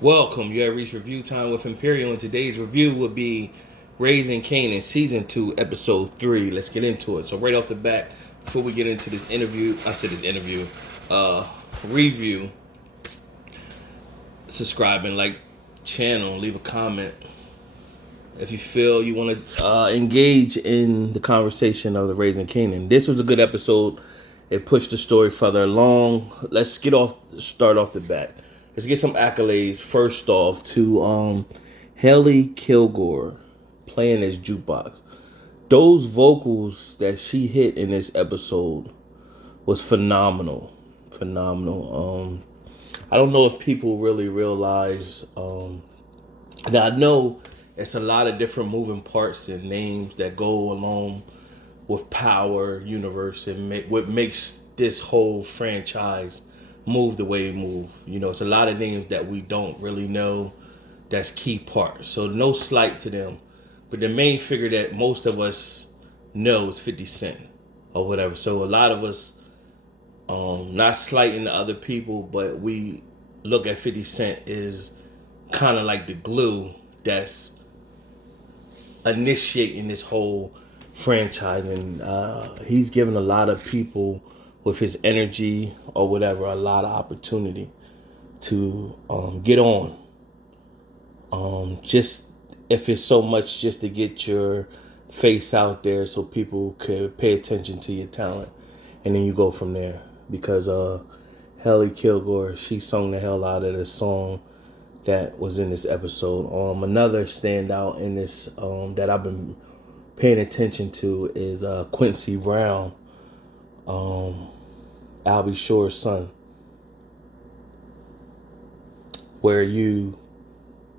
Welcome. You have reached review time with Imperial, and today's review will be Raising Kanan, Season 2, Episode 3. Let's get into it. So, right off the bat, before we get into uh, review, subscribe and like channel, leave a comment. If you feel you want to engage in the conversation of the Raising Kanan. This was a good episode. It pushed the story further along. Let's start off the bat. Let's get some accolades. First off, to Haley Kilgore playing as jukebox. Those vocals that she hit in this episode was phenomenal. Phenomenal. I don't know if people really realize that I know it's a lot of different moving parts and names that go along with Power Universe and what makes this whole franchise move the way it move. You know, it's a lot of names that we don't really know that's key parts. So no slight to them. But the main figure that most of us know is 50 Cent or whatever. So a lot of us, not slighting the other people, but we look at 50 Cent is kind of like the glue that's initiating this whole franchise, and he's given a lot of people with his energy or whatever a lot of opportunity to get on. Just if it's so much just to get your face out there so people could pay attention to your talent, and then you go from there. Because Haley Kilgore, she sung the hell out of this song that was in this episode. Another standout in this that I've been paying attention to is Quincy Brown, Albie Shore's son, where you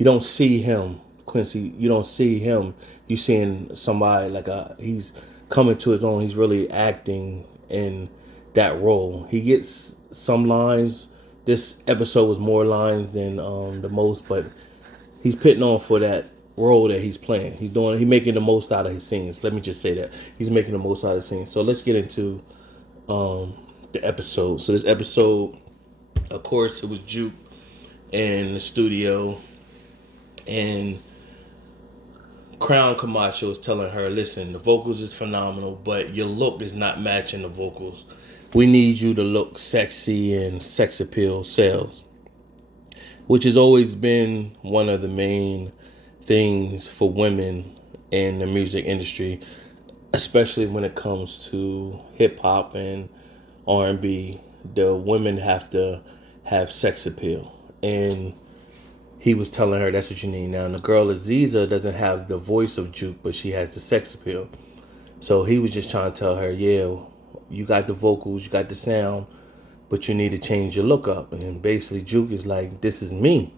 don't see him, Quincy. You don't see him. You seeing somebody like he's coming to his own. He's really acting in that role. He gets some lines. This episode was more lines than the most, but he's putting on for that role that he's playing. He's making the most out of his scenes. Let me just say that. He's making the most out of his scenes. So let's get into the episode. So this episode, of course, it was Juke in the studio, and Crown Camacho is telling her, listen, the vocals is phenomenal, but your look is not matching the vocals. We need you to look sexy, and sex appeal sells, which has always been one of the main things for women in the music industry, especially when it comes to hip hop and R&B. The women have to have sex appeal, and he was telling her that's what you need. Now, and the girl Aziza doesn't have the voice of Juke, but she has the sex appeal. So he was just trying to tell her, yeah, you got the vocals, you got the sound, but you need to change your look up. And basically Juke is like, this is me.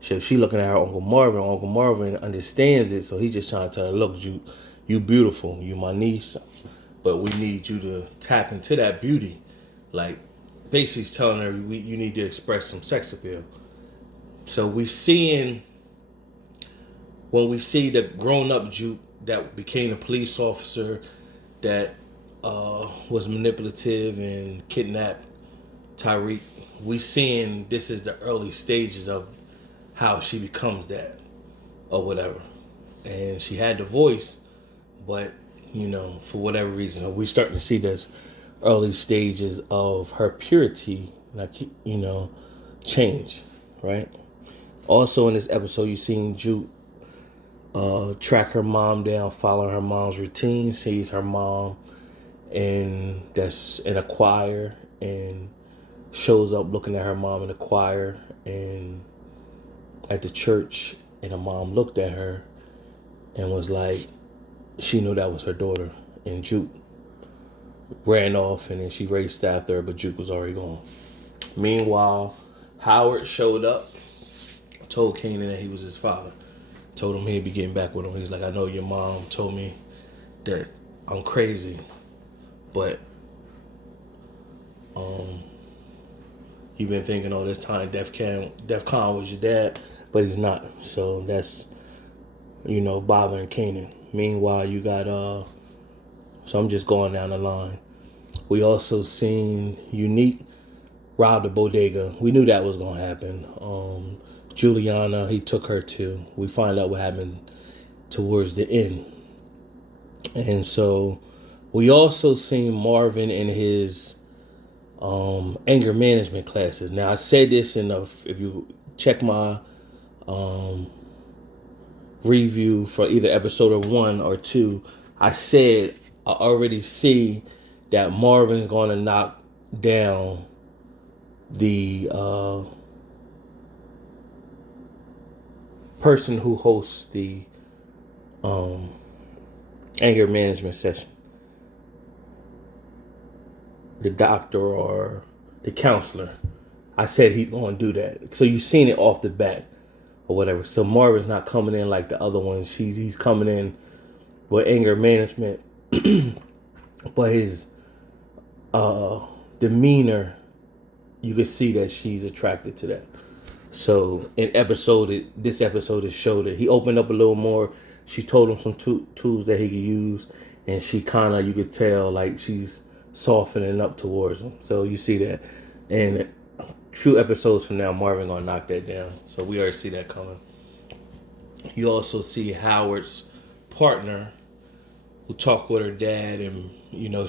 So she looking at her Uncle Marvin. Uncle Marvin understands it, so he just trying to tell her, look, you beautiful, you my niece, but we need you to tap into that beauty. Like, basically telling her you need to express some sex appeal. So when we see the grown-up Juke that became a police officer that was manipulative and kidnapped Tyreek, we seeing this is the early stages of how she becomes that or whatever. And she had the voice, but for whatever reason, we starting to see this early stages of her purity, like change, right? Also in this episode, you seen Juke track her mom down, follow her mom's routine, sees her mom and that's in a choir, and shows up looking at her mom in the choir and at the church, and her mom looked at her and was like, she knew that was her daughter, and Juke ran off, and then she raced after her, but Juke was already gone. Meanwhile, Howard showed up, told Kanan that he was his father, told him he'd be getting back with him. He's like, I know your mom told me that I'm crazy, but you've been thinking all this time Def Con was your dad, but he's not. So that's bothering Kanan. Meanwhile, you got so I'm just going down the line. We also seen Unique rob the bodega. We knew that was gonna happen. Juliana, he took her to. We find out what happened towards the end. And so we also seen Marvin in his anger management classes. Now I said this if you check my review for either episode 1 or 2, I said I already see that Marvin's going to knock down the person who hosts the anger management session, the doctor or the counselor. I said he's going to do that. So you've seen it off the bat or whatever. So Marvin's not coming in like the other ones. He's coming in with anger management, but his demeanor, you can see that she's attracted to that. So this episode is showed that he opened up a little more. She told him some tools that he could use, and she kind of, you could tell like she's softening up towards him. So you see that, and a few episodes from now, Marvin gonna knock that down. So we already see that coming. You also see Howard's partner, who talked with her dad, and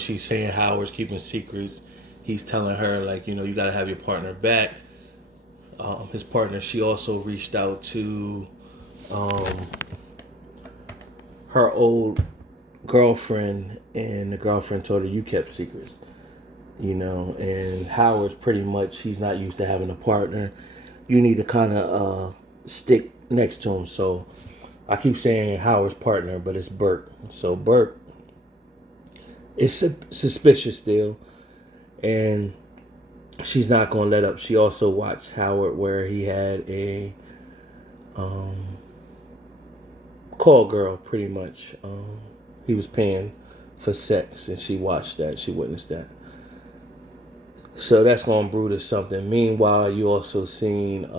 she's saying Howard's keeping secrets. He's telling her like, you got to have your partner back. His partner, she also reached out to her old girlfriend, and the girlfriend told her, you kept secrets. And Howard's pretty much, he's not used to having a partner. You need to kind of stick next to him. So I keep saying Howard's partner, but it's Burke. So Burke is suspicious still, and she's not going to let up. She also watched Howard where he had a call girl, pretty much. He was paying for sex, and she watched that. She witnessed that. So that's going to brew to something. Meanwhile, you also seen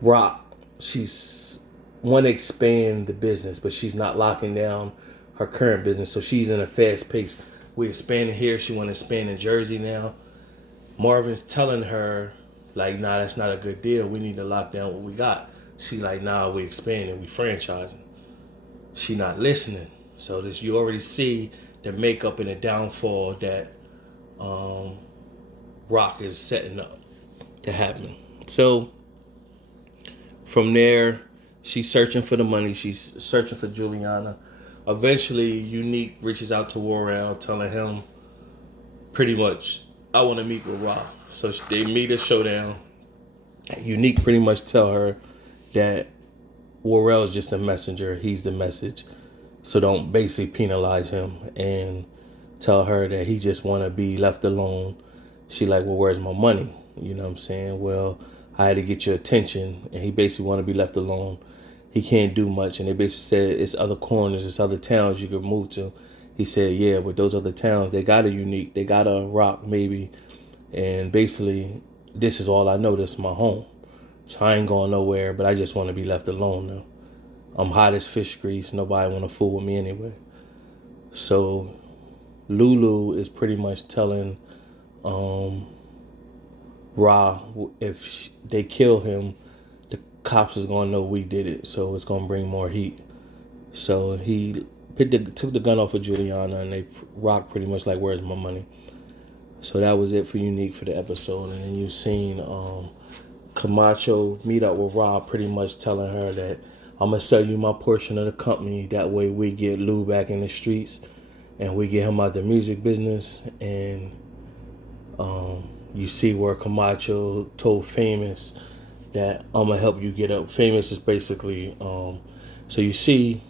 Rock. She's want to expand the business, but she's not locking down her current business. So she's in a fast pace. We're expanding here. She want to expand in Jersey now. Marvin's telling her, like, nah, that's not a good deal. We need to lock down what we got. She like, nah, we expanding, we franchising. She not listening. So this, you already see the makeup and the downfall that Rock is setting up to happen. So from there, she's searching for the money. She's searching for Juliana. Eventually, Unique reaches out to Worrell, telling him pretty much, I want to meet with Rock. So they meet at Showdown. Unique pretty much tell her that Worrell is just a messenger. He's the message. So don't basically penalize him, and tell her that he just want to be left alone. She like, well, where's my money? You know what I'm saying? Well, I had to get your attention, and he basically want to be left alone. He can't do much, and they basically said it's other corners, it's other towns you could move to. He said, yeah, but those other towns, they got a Unique, they got a Rock maybe, and basically this is all I know. This is my home, so I ain't going nowhere. But I just want to be left alone now. I'm hot as fish grease. Nobody want to fool with me anyway. So Lulu is pretty much telling Ra, if they kill him, the cops is gonna know we did it, so it's gonna bring more heat. So he took the gun off of Juliana, and they Rock pretty much like, where's my money? So that was it for Unique for the episode. And then you've seen Camacho meet up with Rob, pretty much telling her that I'm gonna sell you my portion of the company. That way we get Lou back in the streets, and we get him out the music business. And you see where Camacho told Famous that I'm gonna help you get up. Famous is basically so you see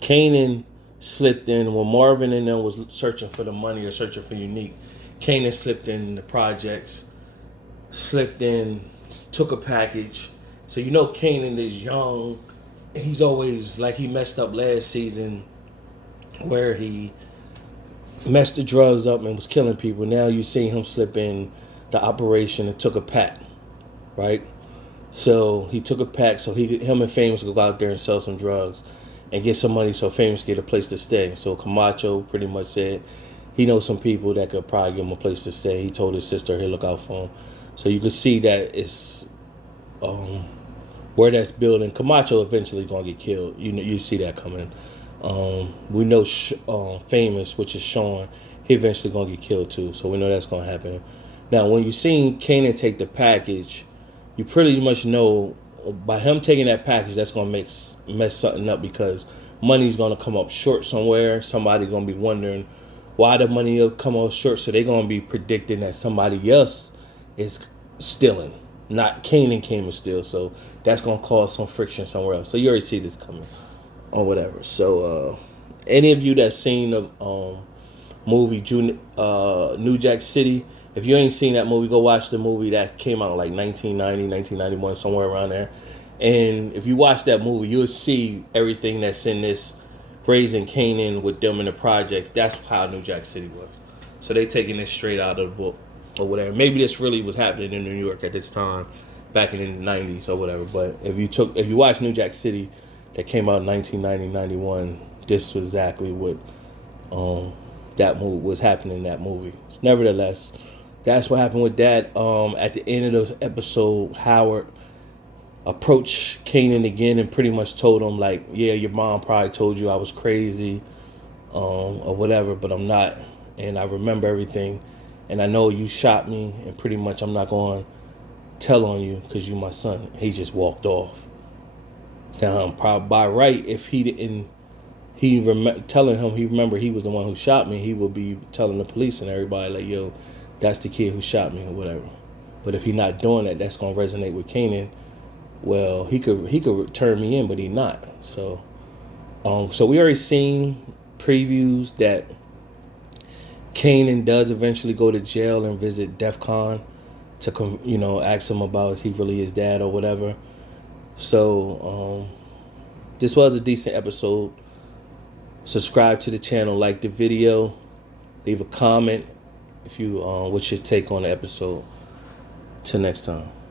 Kanan slipped in when Marvin and them was searching for the money or searching for Unique. Kanan slipped in the projects, slipped in, took a package. So you know Kanan is young. He's always like, he messed up last season where he messed the drugs up and was killing people. Now you see him slip in the operation and took a pack, right? So he took a pack so him and Famous could go out there and sell some drugs and get some money so Famous get a place to stay. So Camacho pretty much said he knows some people that could probably give him a place to stay. He told his sister he'll look out for him. So you could see that it's where that's building. Camacho eventually gonna get killed. You see that coming. We know Famous, which is Sean, he eventually gonna get killed too. So we know that's gonna happen. Now, when you seen Kanan take the package, you pretty much know by him taking that package, that's gonna mess something up because money's gonna come up short somewhere. Somebody gonna be wondering why the money will come up short. So they're gonna be predicting that somebody else is stealing. Not Kanan came and steal, so that's gonna cause some friction somewhere else. So you already see this coming, or whatever. So any of you that's seen the movie New Jack City, if you ain't seen that movie, go watch the movie that came out like 1990, 1991, somewhere around there. And if you watch that movie, you'll see everything that's in this Raising Kanan with them in the projects. That's how New Jack City was. So they taking this straight out of the book or whatever. Maybe this really was happening in New York at this time, back in the 90s or whatever. But if you watch New Jack City, that came out in 1990, 91, this was exactly what that movie was happening in that movie. Nevertheless, that's what happened with that. At the end of the episode, Howard approached Kanan again and pretty much told him, like, yeah, your mom probably told you I was crazy or whatever, but I'm not. And I remember everything. And I know you shot me, and pretty much I'm not going to tell on you because you my son. He just walked off. Now, probably by right, if he didn't, telling him he remember he was the one who shot me, he would be telling the police and everybody, like, yo, that's the kid who shot me or whatever. But if he's not doing that, that's going to resonate with Kanan. Well, he could turn me in, but he not. So we already seen previews that Kanan does eventually go to jail and visit DEF CON to, ask him about if he really is dad or whatever. So this was a decent episode. Subscribe to the channel, like the video, leave a comment if you what's your take on the episode. Till next time.